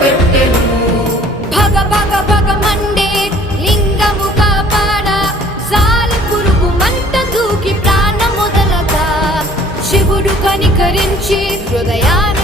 పెట్టెను. భగ భగ భగ మండే లింగము కాపాడ సాలి పురుగు మంట దూకి ప్రాణం మొదలగా శివుడు కనికరించి హృదయాన